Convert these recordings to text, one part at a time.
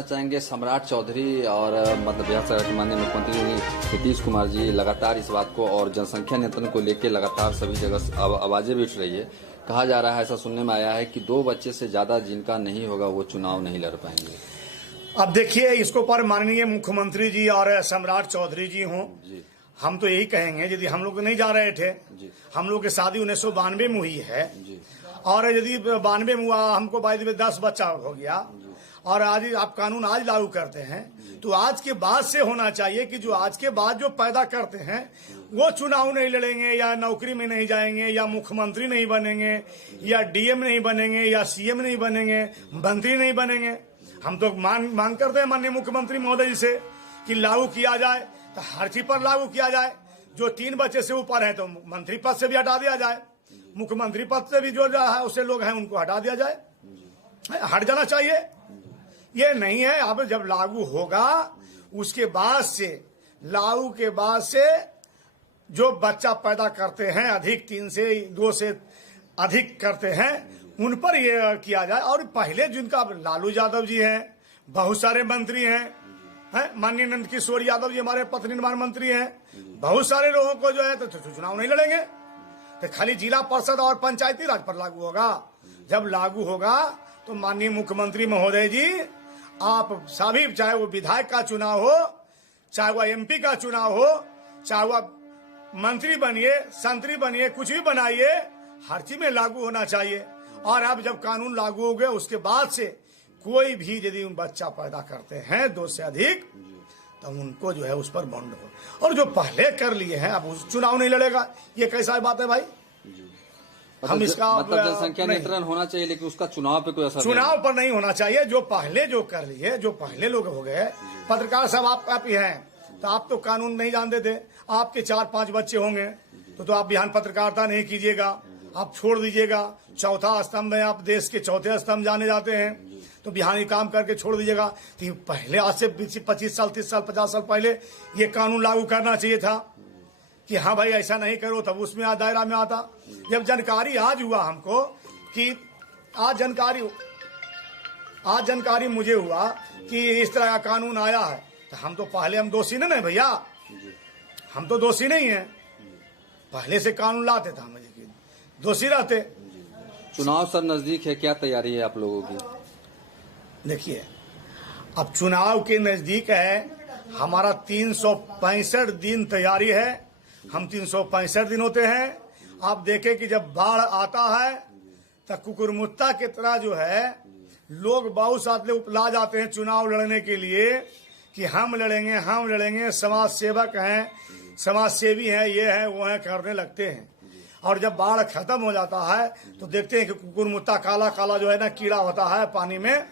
जानना चाहेंगे सम्राट चौधरी और मतलब बिहार सरकार के माननीय मुख्यमंत्री नीतीश कुमार जी लगातार इस बात को और जनसंख्या नियंत्रण को लेकर लगातार सभी जगह आवाजें भी उठ रही है। कहा जा रहा है, ऐसा सुनने में आया है कि 2 बच्चे से ज्यादा जिनका नहीं होगा वो चुनाव नहीं लड़ पाएंगे। अब देखिए, इसको पर माननीय मुख्यमंत्री जी और सम्राट चौधरी जी हों, हम तो यही कहेंगे, यदि हम लोग नहीं जा रहे थे, हम लोग की शादी 1992 में हुई है और यदि 92 में हुआ, हमको बाद में 10 बच्चा हो गया और आज आप कानून आज लागू करते हैं, तो आज के बाद से होना चाहिए कि जो आज के बाद जो पैदा करते हैं वो चुनाव नहीं लड़ेंगे या नौकरी में नहीं जाएंगे या मुख्यमंत्री नहीं बनेंगे या डीएम नहीं बनेंगे या सीएम नहीं बनेंगे, मंत्री नहीं बनेंगे। हम तो मांग करते हैं माननीय मुख्यमंत्री महोदय जी से कि लागू किया जाए, तो हर चीज पर लागू किया जाए। जो 3 बच्चे से ऊपर है तो मंत्री पद से भी हटा दिया जाए, मुख्यमंत्री पद से भी जो है उससे लोग हैं उनको हटा दिया जाए, हट जाना चाहिए। ये नहीं है, अब जब लागू होगा उसके बाद से, लागू के बाद से जो बच्चा पैदा करते हैं अधिक 3 से 2 से अधिक करते हैं उन पर ये किया जाए। और पहले जिनका लालू यादव जी हैं, बहुत सारे मंत्री हैं, माननीय नंद किशोर यादव जी हमारे पथ निर्माण मंत्री हैं, बहुत सारे लोगों को जो है तो चुनाव नहीं लड़ेंगे, तो खाली जिला परिषद और पंचायती राज पर लागू होगा। जब लागू होगा तो माननीय मुख्यमंत्री महोदय जी, आप सभी, चाहे वो विधायक का चुनाव हो, चाहे वो एमपी का चुनाव हो, चाहे वो मंत्री बनिए, संतरी बनिए, कुछ भी बनाइए, हर चीज में लागू होना चाहिए। और अब जब कानून लागू हो गए उसके बाद से कोई भी यदि बच्चा पैदा करते हैं 2 से अधिक, तो उनको जो है उस पर बॉन्ड हो। और जो पहले कर लिए हैं अब उस चुनाव नहीं लड़ेगा, ये कैसा बात है भाई? हम इसका मतलब जनसंख्या नियंत्रण होना चाहिए लेकिन उसका चुनाव पे कोई असर चुनाव पर नहीं होना चाहिए। जो पहले जो कर लिए, जो पहले लोग हो गए, पत्रकार साहब आप ही हैं, तो आप तो कानून नहीं जानते थे, आपके 4-5 बच्चे होंगे तो आप बिहान पत्रकारिता नहीं कीजिएगा, आप छोड़ दीजिएगा। चौथा स्तंभ है, आप देश के चौथे स्तंभ जाने जाते हैं, तो बिहानी काम करके छोड़ दीजिएगा। तो पहले आज से 25 साल 30 साल 50 साल पहले ये कानून लागू करना चाहिए था कि हाँ भाई ऐसा नहीं करो, तब उसमें दायरा में आता। जब जानकारी आज हुआ हमको कि आज जानकारी मुझे हुआ कि इस तरह का कानून आया है, तो हम तो पहले हम दोषी नहीं भैया, हम तो दोषी नहीं है, पहले से कानून लाते थे, हम दोषी रहते। चुनाव सर नजदीक है, क्या तैयारी है आप लोगों की? देखिए, अब चुनाव के नजदीक है, हमारा 365 दिन तैयारी है। हम 365 दिन होते हैं। आप देखें कि जब बाढ़ आता है तो कुकुरमुत्ता की तरह जो है लोग बहुत साथ उपला जाते हैं चुनाव लड़ने के लिए कि हम लड़ेंगे, समाज सेवक हैं, समाज सेवी हैं, ये है वो है, करने लगते हैं। और जब बाढ़ खत्म हो जाता है तो देखते हैं कि कुकुरमुत्ता काला काला जो है ना कीड़ा होता है पानी में,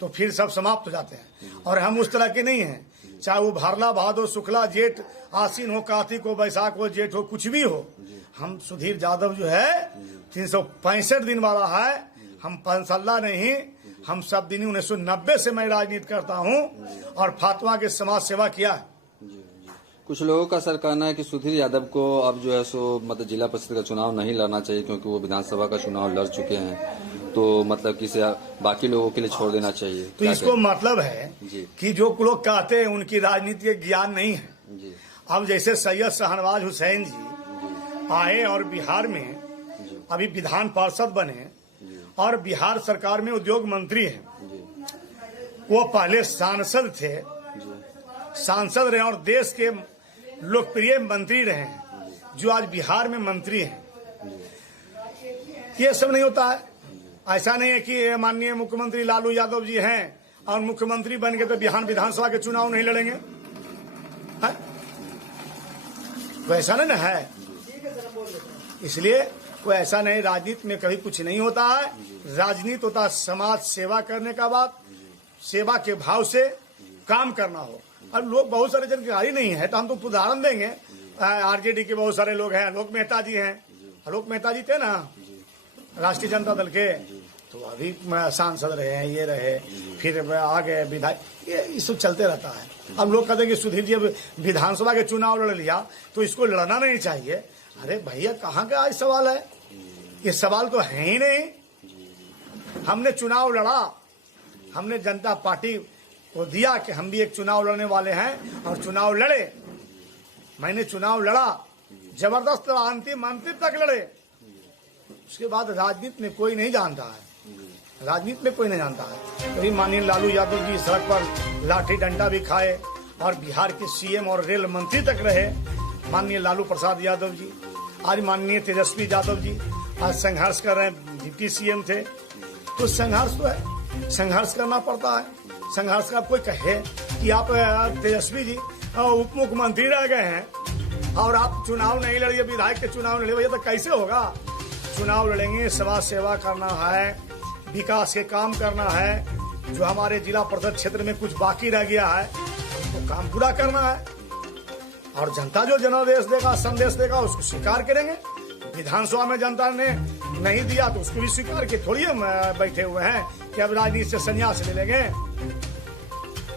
तो फिर सब समाप्त हो जाते हैं। और हम उस तरह के नहीं हैं, चाहे वो भरला भादो शुक्ला जेठ आसीन हो, कार्तिक हो, बैसाख हो, जेठ हो, कुछ भी हो, हम सुधीर यादव जो है 365 दिन वाला है। हम पंसल्ला नहीं, हम सब दिन 1990 से मैं राजनीति करता हूं और फातवा के समाज सेवा किया है। कुछ लोगों का सर कहना है कि सुधीर यादव को अब जो है सो मतलब जिला परिषद का चुनाव नहीं लड़ना चाहिए क्योंकि वो विधानसभा का चुनाव लड़ चुके हैं, तो मतलब कि बाकी लोगों के लिए छोड़ देना चाहिए। तो इसको मतलब है कि जो लोग कहते हैं उनकी राजनीति के ज्ञान नहीं है। अब जैसे सैयद शाहनवाज हुसैन जी आए और बिहार में अभी विधान पार्षद बने और बिहार सरकार में उद्योग मंत्री हैं, वो पहले सांसद थे, सांसद रहे और देश के लोकप्रिय मंत्री रहे हैं, जो आज बिहार में मंत्री हैं। ये सब नहीं होता है। ऐसा नहीं है कि माननीय मुख्यमंत्री लालू यादव जी हैं और मुख्यमंत्री बन गए तो बिहार विधानसभा के चुनाव नहीं लड़ेंगे, वैसा नहीं ना है। इसलिए कोई ऐसा नहीं, राजनीति में कभी कुछ नहीं होता है। राजनीति होता है समाज सेवा करने का बात, सेवा के भाव से काम करना हो। अब लोग बहुत सारे जानकारी नहीं है, तो हम तो उदाहरण देंगे। आरजेडी के बहुत सारे लोग हैं, आलोक मेहता जी हैं, आलोक मेहता जी थे ना राष्ट्रीय जनता दल के, तो अभी सांसद रहे हैं, ये रहे, फिर आ गए विधायक, ये सब चलते रहता है। अब लोग कहते हैं कि सुधीर जी विधानसभा के चुनाव लड़ लिया तो इसको लड़ना नहीं चाहिए। अरे भैया, कहाँ का आज सवाल है? ये सवाल तो है ही नहीं। हमने चुनाव लड़ा, हमने जनता पार्टी को दिया कि हम भी एक चुनाव लड़ने वाले हैं और चुनाव लड़े। मैंने चुनाव लड़ा, जबरदस्त लड़ा, अंतिम तक लड़े। उसके बाद राजनीति में कोई नहीं जानता है, राजनीति में कोई नहीं जानता है। तभी माननीय लालू यादव जी सड़क पर लाठी डंडा भी खाए और बिहार के सीएम और रेल मंत्री तक रहे माननीय लालू प्रसाद यादव जी। आज माननीय तेजस्वी यादव जी आज संघर्ष कर रहे हैं, डिप्टी सीएम थे। तो संघर्ष तो है, संघर्ष करना पड़ता है। संघर्ष का कोई कहे कि आप तेजस्वी जी उप मुख्यमंत्री रह गए हैं और आप चुनाव नहीं लड़िए, विधायक के चुनाव नहीं लड़िए, तो कैसे होगा? चुनाव लड़ेंगे, समाज सेवा करना है, विकास के काम करना है। जो हमारे जिला परिषद क्षेत्र में कुछ बाकी रह गया है तो काम पूरा करना है और जनता जो जनादेश देगा, संदेश देगा, उसको स्वीकार करेंगे। विधानसभा में जनता ने नहीं दिया तो उसको भी स्वीकार के थोड़ी हम बैठे हुए हैं कि अब राजनीति से संन्यास ले लेंगे।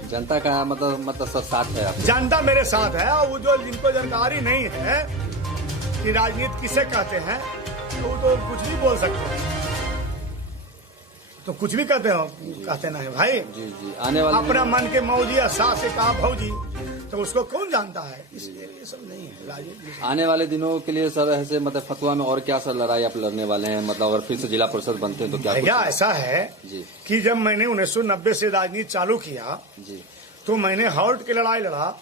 जनता का मतलब सब साथ है आपके? जनता मेरे साथ है। और वो जो जिनको जानकारी नहीं है कि राजनीति किसे कहते हैं तो वो तो कुछ भी बोल सकते हैं, तो कुछ भी कहते ना है भाई। जी आने वाले अपना मन के मौजी सास से कहा भौजी, तो उसको कौन जानता है? इसलिए ये सब नहीं है राजनीति। आने वाले दिनों के लिए सर ऐसे मतलब फतुआ में और क्या सर लड़ाई आप लड़ने वाले हैं? मतलब अगर फिर से जिला परिषद बनते हैं तो क्या? ऐसा है जी कि जब मैंने 1990 से राजनीति चालू किया जी तो मैंने हॉल्ट की लड़ाई लड़ा।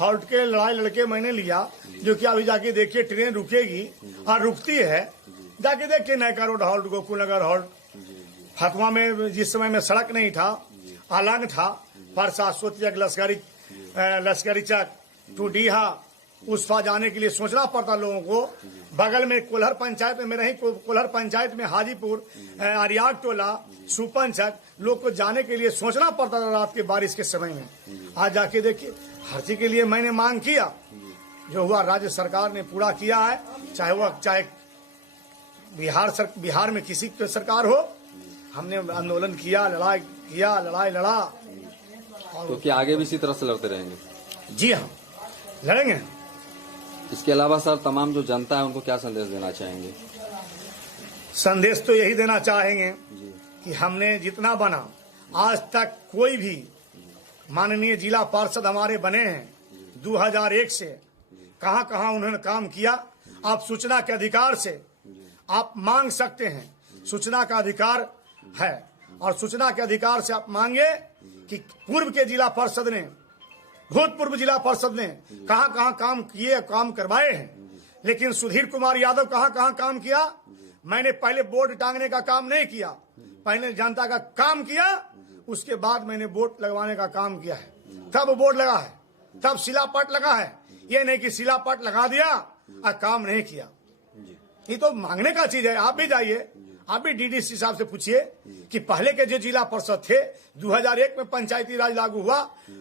हॉल्ट के लड़ाई लड़के मैंने लिया, जो कि अभी जाके देखिए ट्रेन रुकेगी और रुकती है। जाके देखिए नयका रोड हॉल्ट, गोकुल नगर हॉल्ट। फतुआ में जिस समय में सड़क नहीं था, अलग था, पर शाश्वत लश्करी चक टू डीहा उस पार जाने के लिए सोचना पड़ता लोगों को। बगल में कोल्हर पंचायत में रही, कोल्हर पंचायत में हाजीपुर, अरियाग टोला, सुपंचक लोग को जाने के लिए सोचना पड़ता था रात के बारिश के समय में। आज जाके देखिए हर चीज के लिए मैंने मांग किया, जो हुआ राज्य सरकार ने पूरा किया है। चाहे बिहार में किसी की सरकार हो, हमने आंदोलन किया, लड़ाई लड़ा। तो क्या आगे भी इसी तरह से लड़ते रहेंगे? जी हाँ, लड़ेंगे। इसके अलावा सर तमाम जो जनता है उनको क्या संदेश देना चाहेंगे? संदेश तो यही देना चाहेंगे कि हमने जितना बना आज तक, कोई भी माननीय जिला पार्षद हमारे बने हैं 2001 से, कहां कहां उन्होंने काम किया। आप सूचना के अधिकार से आप मांग सकते हैं, सूचना का अधिकार है। और सूचना के अधिकार से आप मांगे कि पूर्व के जिला पार्षद ने, भूतपूर्व जिला पार्षद ने कहां कहां काम किए, काम करवाए हैं। लेकिन सुधीर कुमार यादव कहां कहां काम किया? मैंने पहले बोर्ड टांगने का काम नहीं किया, पहले जनता का काम किया, उसके बाद मैंने बोर्ड लगवाने का काम किया है। तब बोर्ड लगा है, तब शिलापट लगा है। ये नहीं कि शिलापट लगा दिया और काम नहीं किया। ये तो मांगने का चीज है। आप भी जाइए, आप भी डीडीसी साहब से पूछिए कि पहले के जो जिला परिषद थे 2001 में पंचायती राज लागू हुआ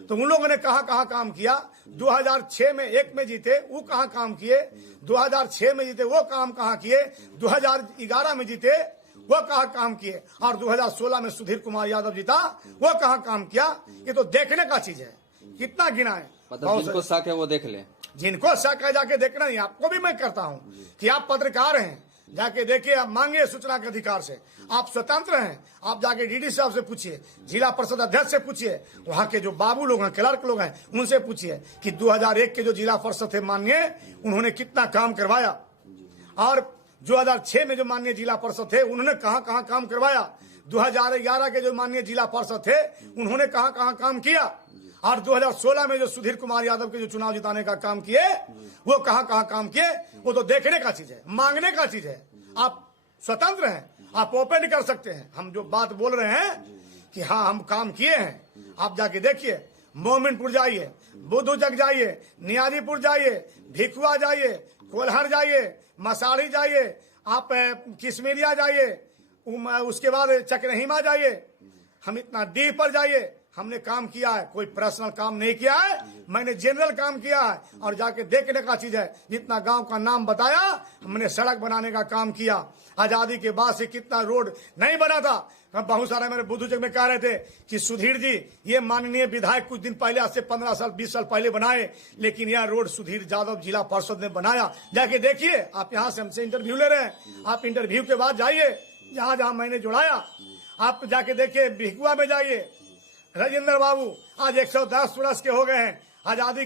तो उन लोगों ने कहां कहां काम किया। 2006 में 1 में जीते, वो कहां काम किए? 2006 में जीते, वो काम कहां किए? 2011 में जीते, वो कहां काम किए? और 2016 में सुधीर कुमार यादव जीता, वो कहां काम किया? ये तो देखने का चीज है। कितना गिना है? मतलब जिनको शक है वो देख ले, जिनको शक है जाके देखना ही। आपको भी मैं करता हूं कि आप पत्रकार हैं, जाके देखिए, आप मांगे सूचना के अधिकार से। आप स्वतंत्र हैं, आप जाके डीडी साहब से पूछिए, जिला परिषद अध्यक्ष से पूछिए, वहां के जो बाबू लोग हैं, क्लर्क लोग हैं, उनसे पूछिए कि 2001 के जो जिला परिषद थे माननीय, उन्होंने कितना काम करवाया। और 2006 में जो माननीय जिला परिषद थे उन्होंने कहां कहां काम करवाया। 2011 के जो माननीय जिला परिषद थे उन्होंने कहां कहां काम किया। और 2016 में जो सुधीर कुमार यादव के जो चुनाव जिताने का काम किए, वो कहां कहां काम किए? वो तो देखने का चीज है, मांगने का चीज है। आप स्वतंत्र हैं, आप ओपन कर सकते हैं। हम जो बात बोल रहे हैं कि हाँ हम काम किए हैं, आप जाके देखिए। मोमिनपुर जाइए, बुद्धूचक जाइए, नियाजीपुर जाइए, भिखुआ जाइए, कोल्हर जाइए, मसाड़ी जाइए, आप किस्मेरिया जाइए, उसके बाद चकरहीमा जाइए, हम इतना डी पर जाइए। हमने काम किया है, कोई पर्सनल काम नहीं किया है, मैंने जनरल काम किया है। और जाके देखने का चीज है, जितना गांव का नाम बताया, हमने सड़क बनाने का काम किया। आजादी के बाद से कितना रोड नहीं बना था। बहुत सारे मेरे बुद्धूचक में कह रहे थे कि सुधीर जी ये माननीय विधायक कुछ दिन पहले, आज से 15 साल 20 साल पहले बनाए, लेकिन यह रोड सुधीर यादव जिला पार्षद ने बनाया। जाके देखिए, आप यहाँ से हमसे इंटरव्यू ले रहे हैं, आप इंटरव्यू के बाद जाइए जहां जहां मैंने जुड़ाया। आप जाके देखिए, भिखुआ में जाइए, राजेंद्र बाबू आज 110 वर्ष के हो गए हैं। आजादी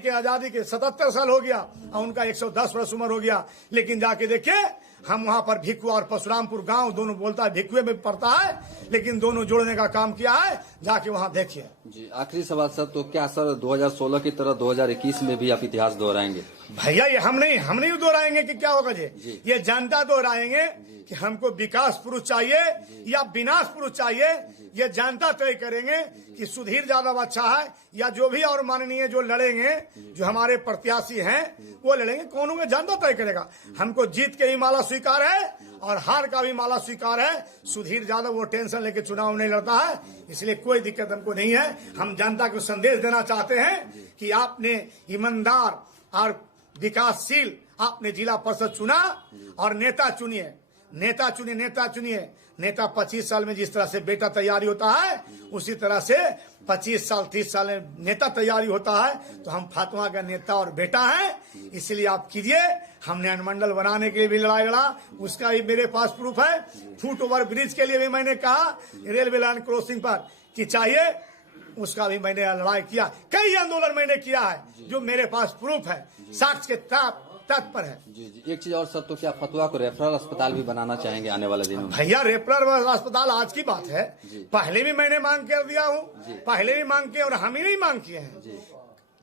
के 77 साल हो गया और उनका 110 वर्ष उम्र हो गया। लेकिन जाके देखिए, हम वहां पर भिकुआ और परशुरामपुर गांव दोनों बोलता है, भिकुए में पड़ता है, लेकिन दोनों जोड़ने का काम किया है। जाके वहां देखिए। जी, आखिरी सवाल सर, तो क्या सर 2016 की तरह 2021 में भी आप इतिहास दोहराएंगे? भैया ये हम नहीं दोहराएंगे कि क्या होगा जी। ये जनता दोहराएंगे कि हमको विकास पुरुष चाहिए या विनाश पुरुष चाहिए। ये जनता तय करेंगे कि सुधीर यादव अच्छा है या जो भी और माननीय जो लड़ेंगे, जो हमारे प्रत्याशी हैं वो लड़ेंगे। कौन होंगे जनता तय करेगा। हमको जीत के भी माला स्वीकार है और हार का भी माला स्वीकार है। सुधीर यादव वो टेंशन लेके चुनाव नहीं लड़ता है, इसलिए कोई दिक्कत हमको नहीं है। हम जनता को संदेश देना चाहते हैं कि आपने ईमानदार और विकासशील आपने जिला परिषद चुना और नेता चुनिए। नेता 25 साल में जिस तरह से बेटा तैयारी होता है, उसी तरह से 25 साल 30 साल में नेता तैयारी होता है। तो हम फातमा का नेता और बेटा है, इसलिए आप कीजिए। हमने अनुमंडल बनाने के लिए भी लड़ाई लड़ा, उसका भी मेरे पास प्रूफ है। फुट ओवर ब्रिज के लिए भी मैंने कहा रेलवे लाइन क्रॉसिंग पर कि चाहिए, उसका भी मैंने लड़ाई किया। कई आंदोलन मैंने किया है जो मेरे पास प्रूफ है, साक्ष्य के तत्पर है। जी, एक चीज और सर, तो क्या फतुहा को रेफरल अस्पताल भी बनाना चाहेंगे आने वाले दिनों में? भैया रेफरल अस्पताल आज की बात है, पहले भी मैंने मांग कर दिया हूँ, पहले भी मांग किया और हम ही नहीं मांग किए हैं।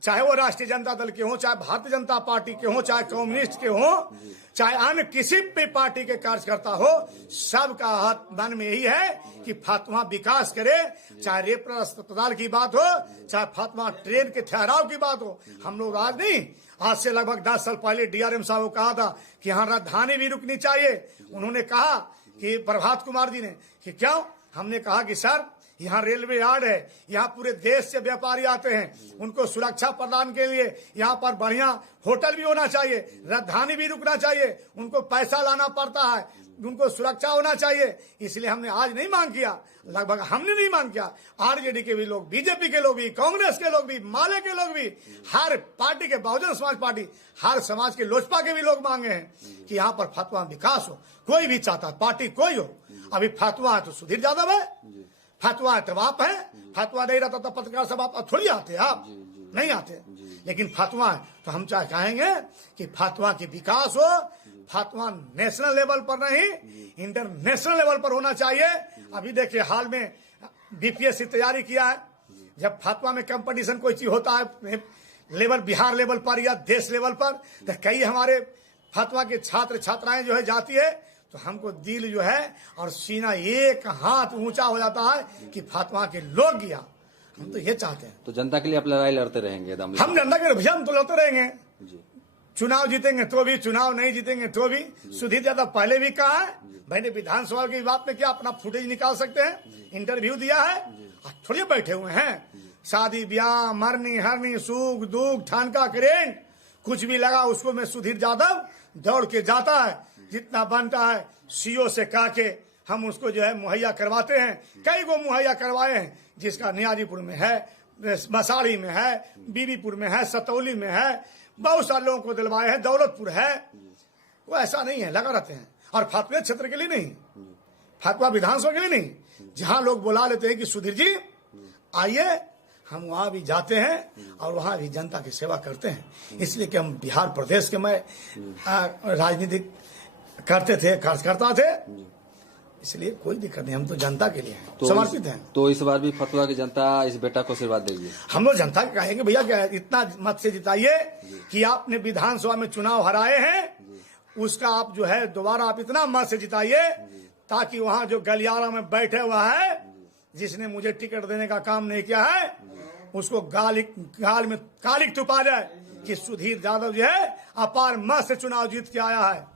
चाहे वो राष्ट्रीय जनता दल के हों, चाहे भारतीय जनता पार्टी के हों, चाहे कम्युनिस्ट के हों, चाहे अन्य किसी भी पार्टी के कार्यकर्ता हो, सबका हाथ मन में यही है कि फातमा विकास करे। चाहे रेफरल अस्पताल की बात हो, चाहे फातमा ट्रेन के ठहराव की बात हो। हम लोग आज से लगभग 10 साल पहले डीआरएम साहब को कहा था कि यहाँ राजधानी भी रुकनी चाहिए। उन्होंने कहा कि प्रभात कुमार जी ने कि क्यों, हमने कहा कि सर यहाँ रेलवे यार्ड है, यहाँ पूरे देश से व्यापारी आते हैं, उनको सुरक्षा प्रदान के लिए यहाँ पर बढ़िया होटल भी होना चाहिए, राजधानी भी रुकना चाहिए, उनको पैसा लाना पड़ता है, उनको सुरक्षा होना चाहिए। इसलिए हमने आज नहीं मांग किया, लगभग हमने नहीं मांग किया, आरजेडी के भी लोग, बीजेपी के लोग भी, कांग्रेस के लोग भी, माले के लोग भी, हर पार्टी के, बहुजन समाज पार्टी, हर समाज के, लोजपा के भी लोग मांगे हैं कि यहाँ पर फतवा विकास हो। कोई भी चाहता पार्टी कोई हो। अभी फतवा है तो सुधीर यादव है, फतवा है तो आप है, फतवा नहीं रहता तो पत्रकार सब आप थोड़ी आते, आप नहीं आते। लेकिन फतवा है तो हम चाहे कहेंगे कि फतवा की विकास हो। फतवा नेशनल लेवल पर नहीं, इंटरनेशनल लेवल पर होना चाहिए। अभी देखिए हाल में बीपीएससी तैयारी किया है। जब फतवा में कंपटीशन कोई चीज होता है लेवल, बिहार लेवल पर या देश लेवल पर, तो कई हमारे फतवा के छात्र छात्राएं जो है जाती है, तो हमको दिल जो है और सीना एक हाथ ऊंचा हो जाता है कि फातमा के लोग गया। हम तो ये चाहते हैं। तो जनता के लिए आप लड़ाई लड़ते रहेंगे? हम जनता के भैया हम तो लड़ते रहेंगे। चुनाव जीतेंगे तो भी, चुनाव नहीं जीतेंगे तो भी। सुधीर यादव पहले भी कहा है, मैंने विधानसभा की बात में क्या अपना फुटेज निकाल सकते हैं, इंटरव्यू दिया है, थोड़ी बैठे हुए हैं। शादी ब्याह, मरनी हरनी, सुख दुख, ठानका करेंट, कुछ भी लगा उसको में सुधीर यादव दौड़ के जाता है। जितना बनता है सीओ से कह के हम उसको जो है मुहैया करवाते हैं। कई गो मुहैया करवाए हैं, जिसका नियाजीपुर में है, मसाड़ी में है, बीबीपुर में है, सतौली में है, बहुत सारे लोगों को दिलवाए हैं, दौलतपुर है। वो ऐसा नहीं है, लगा रहते हैं। और फातवा क्षेत्र के लिए नहीं, फातवा विधानसभा के लिए नहीं, जहां लोग बुला लेते हैं कि सुधीर जी आइए, हम वहां भी जाते हैं और वहां भी जनता की सेवा करते हैं। इसलिए कि हम बिहार प्रदेश के में राजनीतिक करते थे, कार्यकर्ता थे, इसलिए कोई दिक्कत नहीं। हम तो जनता के लिए हैं, तो समर्पित हैं। तो इस बार भी फतुहा की जनता इस बेटा को आशीर्वाद देगी? हम लोग जनता के कहेंगे भैया क्या इतना मत से जिताइए कि आपने विधानसभा में चुनाव हराए हैं, उसका आप जो है दोबारा आप इतना मत से जिताइए ताकि वहां जो गलियारा में बैठे हुआ है, जिसने मुझे टिकट देने का काम नहीं किया है, उसको गाल में कालिक तुपा जाए कि सुधीर यादव जो है अपार मत से चुनाव जीत के आया है।